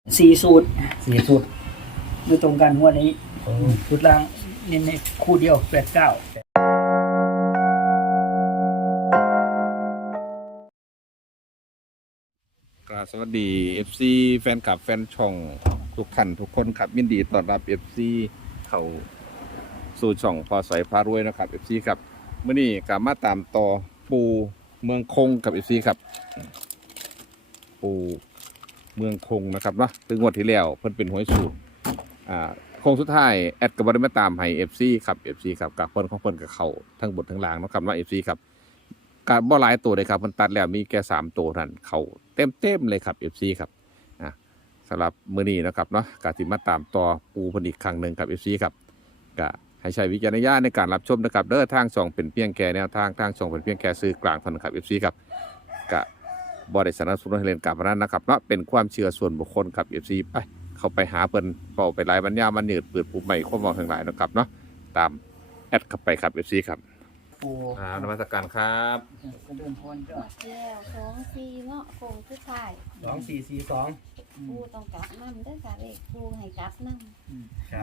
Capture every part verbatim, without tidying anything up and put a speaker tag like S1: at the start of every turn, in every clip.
S1: สี่สูตร
S2: สี่สูตร
S1: ดูตรงกันหัวนี้สูตรล่างเน้นในคู่เดียวแปดเก้า
S3: กราบสวัสดี เอฟ ซี แฟนคลับแฟนช่องทุกท่านทุกคนครับยินดีต้อนรับ เอฟ ซี เข้าสู่ช่องพอใสพารวยนะครับ เอฟ ซี ครับเมื่อนี้กลับมาตามต่อปูเมืองคงกับ เอฟ ซี ครับปูเมืองคงนะครับเนาะถึงงวดที่แล้วเพิ่นเป็นหวยสูตรอ่าโค้งสุดท้ายแอดก็บ่ได้มาตามให้ เอฟ ซี ครับ เอฟ ซี ครับกับเพิ่นของเพิ่นกับเขาทั้งบนทั้งล่างเนาะครับว่า เอฟ ซี ครับก็บ่หลายตัวเลยครับเพิ่นตัดแล้วมีแค่สามตัวเท่านั้นเขาเต็มๆเลยครับ เอฟ ซี ครับอ่ะสำหรับมื้อนี้นะครับเนาะก็สิมาตามต่อปูเพิ่นอีกครั้งนึงครับ เอฟ ซี ครับก็ให้ใช้วิจารณญาณในการรับชมนะครับเด้อทางช่องเป็นเพียงแค่แนวทางทางช่องเป็นเพียงแค่สื่อกลางเท่านั้นครับ เอฟ ซี ครับก็บ่ได้สนับสนุนให้เล่นการพนันนะครับเนาะเป็นความเชื่อส่วนบุคคลครับ เอฟ ซี ไปเข้าไปหาเพิ่นเป่าไปหลายบรรยามันยืดเปิดปุ่มใหม่ความมองทั้งหลายนะครับเนาะตามแอดเข้าไปครับ เอฟ ซี ครับ
S1: ปู
S3: อ่านมัสการครับ
S1: ก็เดินพรก็
S4: แก้วสองสี่เนาะคงคือถ่าย
S2: สองสี่สี่สอง
S4: ปูต้องกลับน้ำเด้อค่ะเลขปูให้กลับน้
S2: ครับ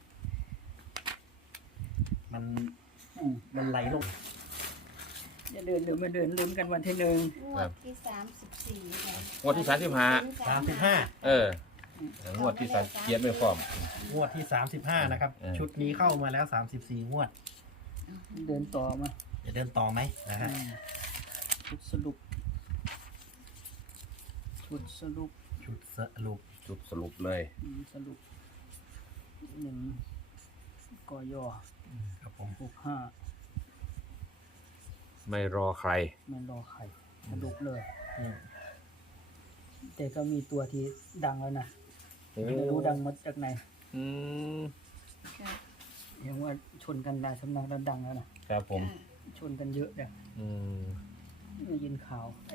S2: มัน
S1: อืม
S2: มันไหลลง
S1: จะเดินหรือไม่เดินลุ้นกันวันที่หนึ่ง
S4: ำงวดที่สามสิบสี่ค่ะ
S3: งวดที่สามสิบห้า
S2: สามสิบห้า
S3: เออ งวดที่สามเขียนไม่พร้อม
S2: งวดที่สามสิบห้านะครับ
S3: เออ
S2: ชุดนี้เข้ามาแล้วสามสิบสี่งวด
S1: เดินต่อมา
S2: จะเดินต่อไหมนะฮะ
S1: อืมชุดสรุปชุดสรุป
S2: ชุดสรุป
S3: จุดสรุปเลย
S1: อืมสรุปหนึ่งกย
S2: ครับผม
S1: หกห้า
S3: ไม่รอใคร
S1: มันรอไข่สรุปเลยแต่ก็มีตัวที่ดังแล้วนะไม่รู้ดังมาจากไหน
S3: อืม
S1: เห็นว่าชนกันหลายสำนักแล้วดังแล้วนะครับ
S3: ผม
S1: ชนกันเยอะเนี่ย
S3: อืม
S1: ได้ยินข่าวไอ้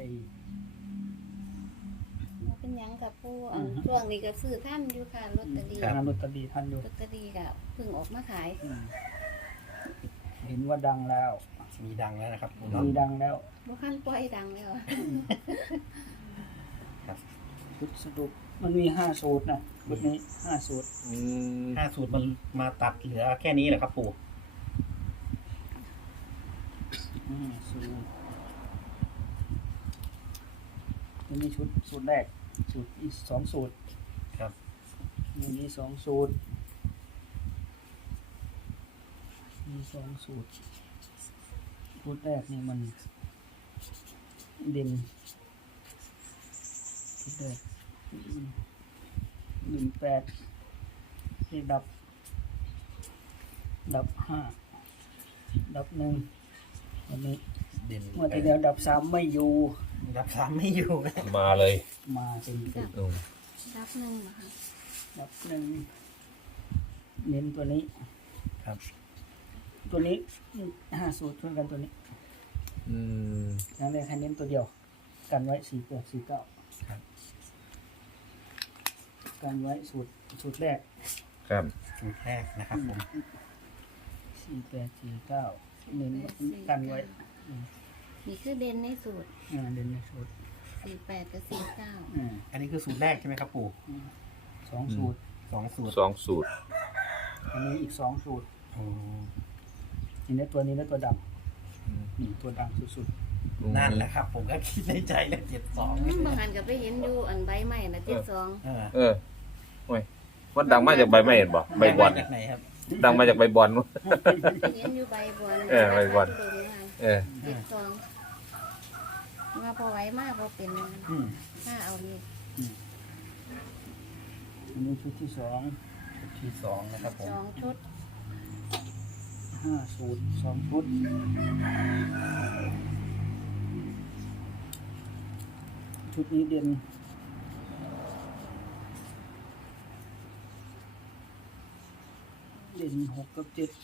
S4: บ่เป็นหยังกับปูอัน
S1: อือฮึ
S4: ช่วงนี้ก็ซื้อท่านอยู่ค่ะลอตเตอรี่
S1: งานลอตเตอรี่ท่านอยู่
S4: ลอตเตอรี่ก็เพิ่งออกมาขาย
S1: อืมเห็นว่าดังแล้ว
S2: มีดังแล้วนะครับผม
S1: มีดังแล้ว
S4: บ่คันปล่อยดังแล้ว
S1: ชุดสรุปมันมีห้าสูตรนะชุดนี้ห้าสูตร
S3: อืม
S2: ห้าสูตรมันมาตัดเหลือแค่นี้แหละครับปู่
S1: ห้าสูตรตัวนี้ชุดสูตรแรกสูตรอีกสองสูตร
S2: ครับ
S1: มีนี้สองสูตรมีสองสูตรสูตรแรกนี่มันเด่นสูตรแรกหนึ่งแปดที่ดับ ดับห้าดับหนึ่งวันนี้
S2: เด่น
S1: เมื่อที่แล้วดับสามไม่อยู่
S2: ดับสามไม่อยู่
S3: มาเลย
S1: มาเป็นติด
S3: อืม
S4: รับหนึ่งนะคะ
S1: ดับหนึ่งเน้นตัวนี้
S2: ครับ
S1: ตัวนี้ห้าสูตรช่วยกันตัวนี้
S3: อืม
S1: ครั้งแรกให้เน้นตัวเดียว กันไว้สี่แปดสี่เก้า
S2: ครับ
S1: กันไว้สูตรสูตรแรก
S3: ครับ
S2: สูตรแรกนะครับผม
S1: สี่แปดสี่เก้าเน้นกันไว้
S4: นี่คือเด่นในสูตร
S1: อ่าเด่นในสูตร
S4: สี่แปดกับสี่เก้า
S1: อ่า
S2: อันนี้คือสูตรแรกใช่ไหมครับปู่
S1: สองสูตร
S2: สองสูตร
S3: สองสูตร
S1: อันนี้อีกสองสูตร
S2: โอ้
S1: นี่ได้ตัวนี้ได้ตัวดัง
S3: อืม
S1: นี่ตัวดังสุด
S2: นั่นแหละครับ ผมก็คิดในใจแล้วเจ็ดสอง
S4: บางอันก็ไปเห็นอยู่อันใบใหม่นะเจ็ดสอง
S2: เออ
S3: เออโอ้ยมันดังมาจากใบไม้เห็นบ่ใบบอล
S2: จากไหนครับ
S3: ดังมาจากใบบอล
S4: เห็นอยู่ใบบอล
S3: เออใบบอล เออ
S4: เจ็ดสองมาพอไหว้มากพอเป็น
S2: อืม
S4: ถ้าเอานี่
S1: ๆอันนี้ชุดที่สอง
S2: ชุดที่สองนะครับผม
S4: สองชุด
S1: ห้าสูตรสองชุดชุดนี้เด่นเด่นหกกับเจ็ด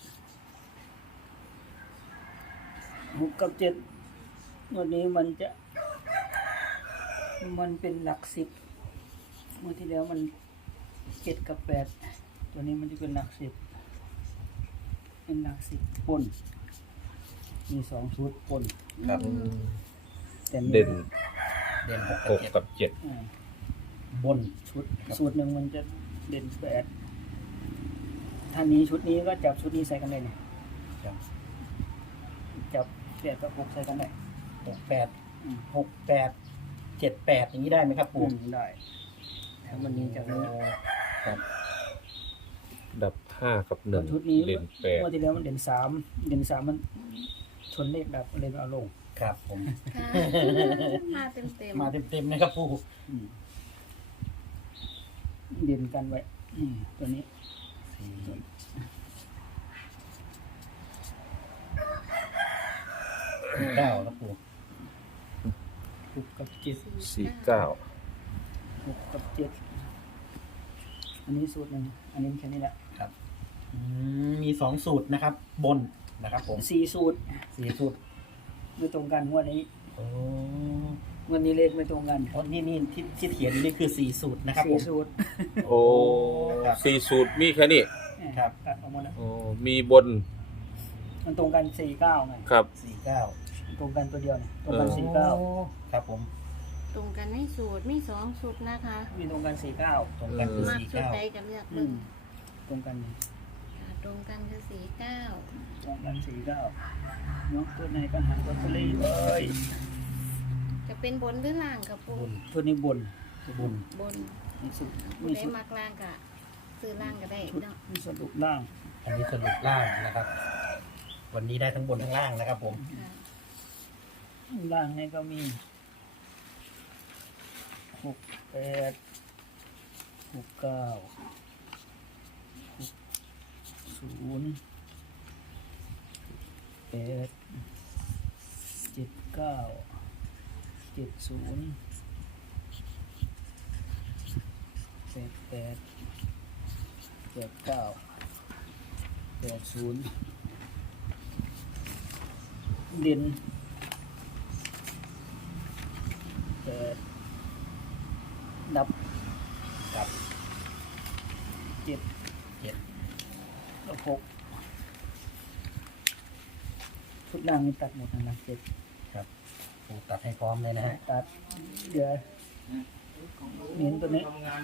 S1: หกกับเจ็ดวันนี้มันจะ มันเป็นหลักสิบเมื่อที่แล้วมันเจ็ดกับแปดตัวนี้มันจะเป็นหลักสิบเป็นหลักสิบปนมีสองชุดปน
S3: ครับ
S1: แต่มี
S3: เด่น
S2: เด่นหก
S3: หก
S2: กับเจ็ด
S3: กับเจ็ด
S1: อ่า
S2: บน
S1: ชุด
S2: ครับ
S1: สูตรหนึ่งมันจะเด่นแปดถ้านี้ชุดนี้ก็จับชุดนี้ใส่กันได้เนี่ย
S2: ครับ
S1: จับแปดกับหกใส่กันได้
S2: หกแปด
S1: อืม
S2: หกแปดเจ็ดแปดอย่างนี้ได้ไหมครับ
S1: อื
S2: ปู่
S1: มได้ถ้ามันนี้จากนี้
S2: ครับ
S3: ดับห้ากับหนึ่ง
S1: ชุดนี้
S3: เล่นแปด
S1: เมื่อที่แล้วมันเด่นสามเด่นสามมันชนเลขดับเลยเอาลง
S2: ครับผม
S4: ค่ะมาเต็มเต็ม
S2: มาเต็มๆนะครับปู่
S1: อืมเด่นกันไว้อืมตัวนี้
S2: สี่เก้าครับปู่
S1: หกกับเจ็ด
S3: สี่เก้า
S1: หกกับเจ็ดอันนี้สูตรหนึ่งอันนี้แค่นี้แหละ
S2: ครับอืมมีสองสูตรนะครับ บนนะครับผม
S1: สี่สูตร
S2: สี่สูตร
S1: ไม่ตรงกันงวดนี้
S2: โอ้
S1: งวดนี้เลขไม่ตรงกัน
S2: โอ้นี่นี่ที่ที่เขียนนี่คือสี่สูตรนะครับผ
S1: สี่
S2: ม
S1: สูตร
S3: โอ้
S2: ครับ
S3: สี่สูตรมีแค่นี้
S2: ครับ
S1: ตัดออกหมดแล้ว
S3: โอ้มีบน
S1: มันตรงกันสี่เก้าไง
S3: ครับ
S2: สี่เก้า
S1: ตรงกันตัวเดียวเนี่ยตรงกันสี่เก้า
S2: ครับผม
S4: ตรงกันในสูตรมีสองสูตรนะคะ
S1: มีตรงกันสี่เก้า
S2: ตรงกันคือ
S4: มาก
S2: สี่
S4: ชุด
S2: เก้า
S4: ใดกันเลือก
S1: อื
S4: เบิ่
S1: ม
S4: ง
S1: ตรงกันนี่
S4: อ่าตรงกันคือสี่เก้า
S1: ตรงกันสี่เก้าเนาะตัวไหนก็หาลอตเตอรี่เลย
S4: จะเป็นบนหรือล่างกับปู
S2: บน
S1: ตัวนี้บน
S2: บน
S4: บน
S1: มีสุด
S4: ผู้
S1: มี
S4: ใด
S1: สุด
S4: มักล่างกะซื้อล่างก็ได้
S1: ชุด
S4: เนาะ
S1: มีสรุปล่าง
S2: อันนี้สรุปล่างนะครับ วันนี้ได้ทั้งบนทั้งล่างนะครับผม
S4: ค่ะ
S1: ล่างนี่ก็มีหกแปดหกเก้าหกศูนย์แปดเจ็ดเก้าเจ็ดศูนย์แปดแปดแปดเก้าแปดศูนย์เด่นแปดดับ
S2: ครับ
S1: เจ็ด
S2: เจ็ด
S1: แล้วหกชุดล่างนี่ตัดหมดนะเจ็ด
S2: ครับปูตัดให้พร้อมเลยนะฮะ
S1: ตัดเดี๋ยวเน้นตัวนี้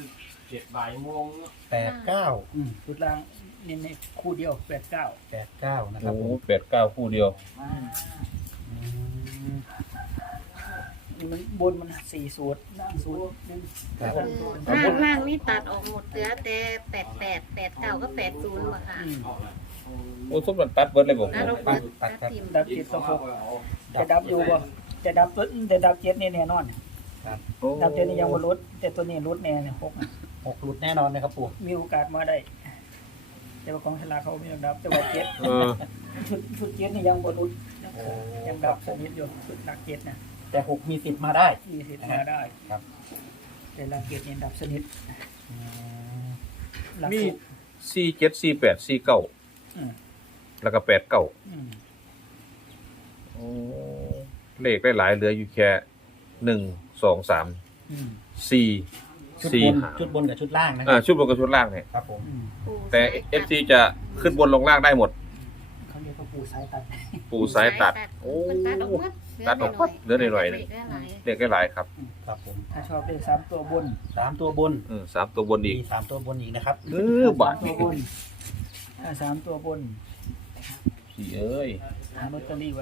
S2: แปดเก้า
S1: อืมชุดล่างเน้นในคู่เดียวแปดเก้า
S2: แปดเก้านะครับ
S3: โอ้
S2: ผม
S3: แปดเก้าคู่เดียว
S2: อืม
S1: นี่มันบนมันสี่สูตรล่างสูตรหนึ่ง
S2: ครับ
S4: คือล่างล่างนี่ตัดออกหมดเหลือแต่แปดแปดแปดเก้าก็แปดศูนย์บ่ค่ะ
S1: อืม
S3: โอ้ทุกมันตัดเบิร์ดเลยบอก
S4: อ่ะเราเปิดตัดทิม
S1: ดับเจ็ดกับหกจะดับอยู่บ่จะดับตัวจะดับเจ็ดนี่แน่นอน
S2: ครับ
S1: ดับเจ็ดนี่ยังบ่ลดแต่ตัวนี้ลดแน่เนี่ยหกน่ะ
S2: หกหลุดแน่นอนนะครับปู่
S1: มีโอกาสมาได้ แต่ว่าของฉลากเขาไม่ยอมรับแต่ว่าเจ็ด
S3: เออ
S1: ชุดชุดเจ็ดนี่ยังบรุษยังดับสนิทอยู่ชุดหลักเจ็ดนะ
S2: แต่หกมีสิทธิ์มาได้
S1: มีสิทธิ์มาได้
S2: ครับ
S1: แต่หลักเจ็ดยังดับสนิท
S2: อืม
S1: หลัก
S3: มี
S1: หก
S3: สี่เจ็ดสี่แปดสี่เก้า
S1: อืม
S3: แล้วก็แปดเก้า
S1: อืม
S3: โอ้เลขได้หลายเหลืออยู่แค่หนึ่งสองสาม
S1: อืม
S3: สี่
S2: ชุด
S3: สี่
S2: บน
S3: หาง
S2: ชุดบนกับชุดล่างนะค
S3: อ่า
S2: รับ
S3: ชุดบนกับชุดล่างเนี่ย
S2: ครับผม
S1: อืม
S4: ปู
S3: แต่
S4: สาย
S3: เอ
S4: ตั
S3: ฟ
S4: ด
S3: ซีจะขึ้นบนลงล่างได้หมด
S1: เขาเรียกว่าปูสายตัด
S3: ปูสายตัด โอ้
S4: มันตัดออกหมด
S3: ตัดออกหมดเหลือหน่อยๆหนึ่ง
S4: ได้หลาย
S3: เลขได้หลายครับ
S2: ครับผม
S1: ถ้าชอบเลขสามตัวบน
S2: สามตัวบน
S3: เออสามตัวบนอีก
S2: มีสามตัวบนอีกนะครับ
S3: เออบา
S1: สา
S3: ท
S1: มตัวบนถ้าสามตัวบน
S3: สี่เอ้ย
S1: หาลอตเตอรี่ไว้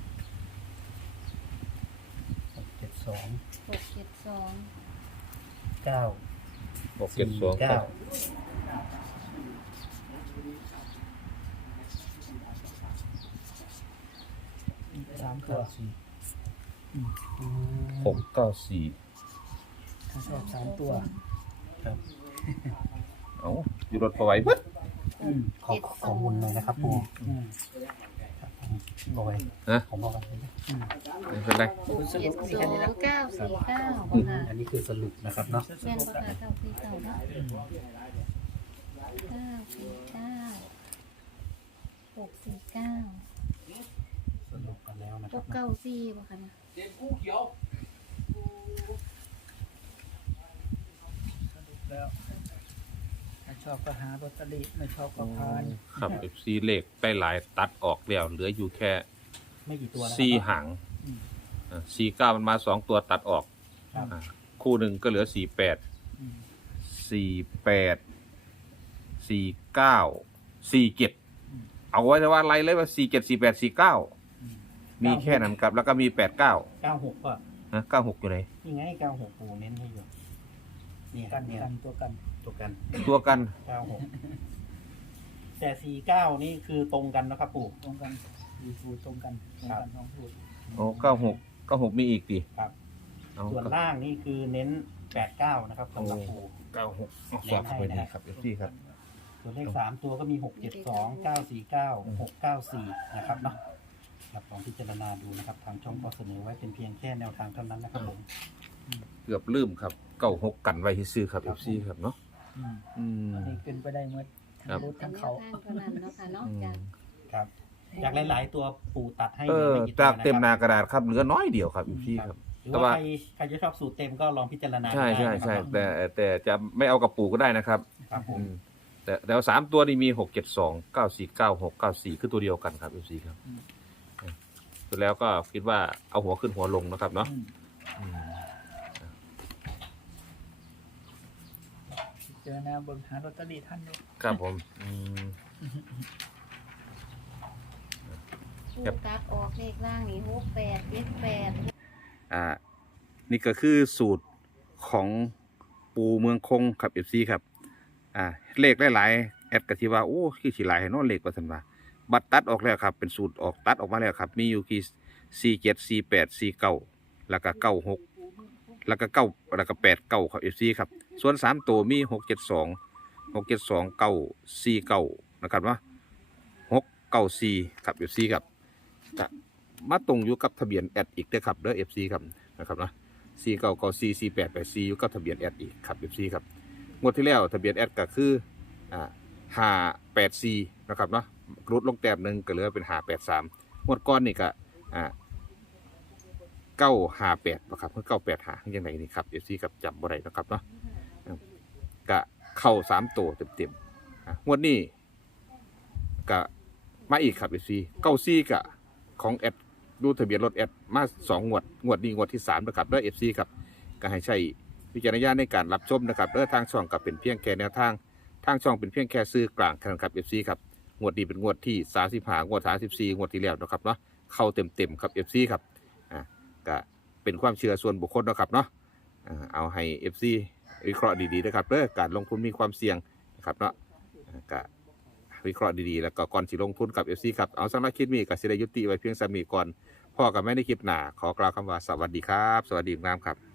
S2: หกเจ็ดสอง
S4: หกเจ็ดสอง
S2: เก้า
S3: หกเจ็ดสอง
S2: เก้า
S1: สามตัว
S2: สี่
S1: อืม
S2: อืม
S3: หกเก้าสี่
S1: ถ้าชอบสามตัว
S2: ครับ
S3: เอ้าอยู่รถพอไหวเบิด
S1: อืม
S2: ขอขอมุนเลยนะครับปู่
S1: อืม
S2: ครับผมโอ้ย
S3: นะ
S2: ผมบอกกันเลย
S1: อืม
S3: ไม่เป็นไร
S4: หกเจ็ดสองเก้าสี่เก้า
S2: อืม
S4: ค่ะ
S2: อันนี้คือสรุปนะครับเนาะ
S4: แม่นบ่ค่ะเก้าสี่เก้าเนาะเก้าสี่เก้าหกสี่เก้า
S2: สรุปกันแล้วนะค
S4: ห
S2: รับ
S4: กเก้าสี่บ่ค่ะเนี่ย
S1: แล้วถ้าชอบก็หาลอตเตอรี่ไม่ชอบก็พาน
S3: ครับเอฟซีเลขได้หลายตัดออกแล้วเหลืออยู่แค่
S2: ไม่กี่ตัวนะครับ
S3: สี่หาง
S1: อืม
S3: อ่าสี่เก้ามันมาสองตัวตัดออก
S2: ครับ
S3: อ่าคู่หนึ่งก็เหลือสี่แปด
S1: อืม
S3: สี่แปดสี่เก้าสี่เจ็ดเอาไว้แต่ว่าไล่เลยว่าสี่เจ็ดสี่แปดสี่เก้ามีแค่นั้นครับแล้วก็มีแปดเก้า
S2: เก้าหกก็
S3: นะเก้าหกอยู่ไหน
S2: ยังไงเก้าหกปูเน้นให้อยู่นี่ค
S1: กั
S2: รับ
S1: น
S2: เนี่ย
S1: กันตัวกัน
S2: ตัวกัน
S3: ตัวกัน
S2: เก้าหกแต่สี่เก้านี่คือตรงกันนะครับปู่
S1: ตรงกันดีสูตรตรงกันตรงกันท้องสูตร
S3: โอ้เก้าหกเก้าหกมีอีกดิ
S2: ครับ
S3: เอา
S2: ส่วนล่างนี่คือเน้นแปดเก้านะครับสำหรับปู่
S3: เก้าหกฝากไปดีครับเอฟซีครับ
S2: ส่วนเลขสามตัวก็มีหกเจ็ดสองเก้าสี่เก้าหกเก้าสี่นะครับเนาะครับลองพิจารณาดูนะครับทางช่องก็เสนอไว้เป็นเพียงแค่แนวทางเท่านั้นนะครับผม
S3: เกือบลืมครับเก้าหกกันไว้ที่ซื้อครับเอฟซีครับเนาะ
S1: อืม
S3: อืม
S1: อันนี้เป็นไปได้เมื่อ
S3: ครั
S1: ทั้
S3: บ
S1: งรถ
S4: เป็
S1: ทั้
S4: น
S1: ง
S4: แน
S1: เขา
S4: วทางเท่านั้นเนาะค่ะเนาะ
S3: อืม
S4: จ้ะ
S2: ครับจากหลาย ๆ ตัวปู่ตัดให้
S3: เอ
S2: หลื
S3: อ
S2: ไม่กี่ตัว
S3: จากเต็มห
S2: ะ
S3: นา
S2: ครับ
S3: กระดาษครับเหลือน้อยเดียวครับเอฟซี
S2: ค
S3: ค
S2: รั
S3: รั
S2: บบ หรือ
S3: แต่
S2: ว่า
S3: ว่า
S2: ใครใครจะชอบสูตรเต็มก็ลองพิจารณา
S3: ใช่ใช่
S2: ได้นะค
S3: ใช่
S2: รับ
S3: แต่แต่จะไม่เอากระปูก็ได้นะครับ
S2: ครับผม
S3: อืมแต่แต่ว่าสามตัวนี่มีหกเจ็ดสองเก้าสี่เก้าหกเก้าสี่คือตัวเดียวกันครับเอฟซีครับสุดแล้วก็คิดว่าเอาหัวขึ้นหัวลงนะครับเนาะ
S1: อืม
S3: อืม
S1: เจอนะเบิ่งหาลอตเตอรี่ท่านด้วย
S3: ครับผมอืม
S4: ผู้
S3: ครับ
S4: กลับออกเลขล่างนี่หกแปดเจ็ดแปด
S3: อ่านี่ก็คือสูตรของปูเมืองคงครับเอฟซีครับอ่าเลขหลายๆแอดกะทิว่าโอ้คือสิหลายให้เนอนเลขว่าสันว่าบัตรตัดออกแล้วครับเป็นสูตรออกตัดออกมาแล้วครับมีอยู่ที่สี่เจ็ดสี่แปดสี่เก้าแล้วก็เก้าหกแล้วก็เก้าแล้วก็แปดเก้าครับเอฟซีครับส่วนสามตัวมีหกเจ็ดสองหกเจ็ดสองเก้าสี่เก้านะครับว่าหกเก้าสี่ครับเอฟซีครับจะมาตรงอยู่กับทะเบียนแอดอีกเด้อครับเด้อเอฟซีครับนะครับนะสี่เก้าเก้าสี่สี่แปดแปดสี่อยู่กับทะเบียนแอดอีกครับเอฟซีครับงวดที่แล้วทะเบียนแอดก็คืออ่าห้าแปดสี่นะครับเนาะลดลงแต้มหนึ่งก็เหลือเป็นห้าแปดสามงวดก้อนนี่ก็อ่าเก้าห้าแปดนะครับเพื่อเก้าแปดหาอย่างไรนี่ครับเอฟซีครับจำบ่ได้นะครับเนาะก็เข้าสามตัวเต็มๆอ่ะงวดนี้ก็มาอีกครับเอฟซีเก้าซี่กับของแอดดูทะเบียนรถแอดมาสองงวดงวดนี้งวดที่สามนะครับด้วยเอฟซีครับก็ให้ใช้วิจารณญาณในการรับชมนะครับเด้อทางช่องกับเป็นเพียงแค่แนวทางทางช่องเป็นเพียงแค่ซื้อกลางครับเอฟซีครับงวดนี้เป็นงวดที่สามสิบห้างวดสามสิบสี่งวดที่แล้วนะครับเนาะเข้าเต็มๆครับเอฟซีครับอ่าก็เป็นความเชื่อส่วนบุคคลนะครับเนาะอ่าเอาให้เอฟซีวิเคราะห์ดีๆนะครับเด้อการลงทุนมีความเสี่ยงนะครับเนาะอ่าก็วิเคราะห์ดีๆแล้วก็ก่อนสิลงทุนกับ เอฟ ซี ครับเอาสำหรับคลิปนี้ก็สิได้ยุติไว้เพียงสำนี้ก่อนพ่อกับแม่ในคลิปหน้าขอกล่าวคำว่าสวัสดีครับ สวัสดีครับ